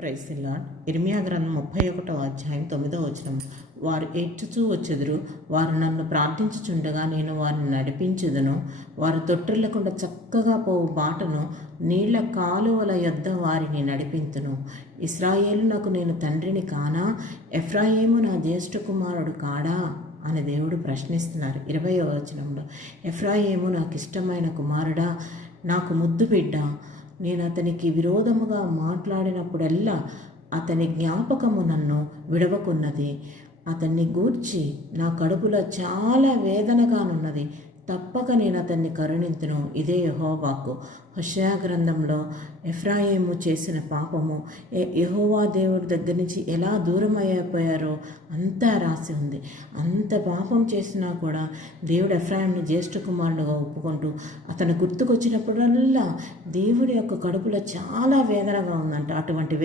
Praise the lord. ఇర్మియా గ్రంథం 31వ అధ్యాయం 9వ వచనం. వారు ఏడ్చుచూ వచ్చెదరు, వారు నన్ను ప్రార్థించుచుండగా నేను వారిని నడిపించుదును. వారు తొట్టిల్లకుండా చక్కగా పోవు బాటను నీళ్ల కాలువల యొద్ద వారిని నడిపింతును. ఇశ్రాయేలునకు నేను తండ్రిని కానా? ఎఫ్రాయిము నా జ్యేష్ఠ కుమారుడు కాడా అని దేవుడు ప్రశ్నిస్తున్నారు. 20వ వచనంలో, ఎఫ్రాయిము నాకు ఇష్టమైన కుమారుడా, నాకు ముద్దు బిడ్డ, నేను అతనికి విరోధముగా మాట్లాడినప్పుడల్లా అతని జ్ఞాపకము నన్ను విడవకున్నది. అతన్ని గూర్చి నా కడుపులో చాలా వేదనగానున్నది. తప్పక నేను అతన్ని కరుణింతును. ఇదే యెహోవా వాక్కు. హోషేయ గ్రంథంలో ఎఫ్రాయిము చేసిన పాపము యెహోవా దేవుడి దగ్గర నుంచి ఎలా దూరం అయిపోయారో అంతా రాసి ఉంది. అంత పాపం చేసినా కూడా దేవుడు ఎఫ్రాయిముని జ్యేష్ఠ కుమారుడుగా ఒప్పుకుంటూ అతను గుర్తుకొచ్చినప్పుడల్లా దేవుడి యొక్క కడుపులో చాలా వేదనగా ఉందంట. అటువంటి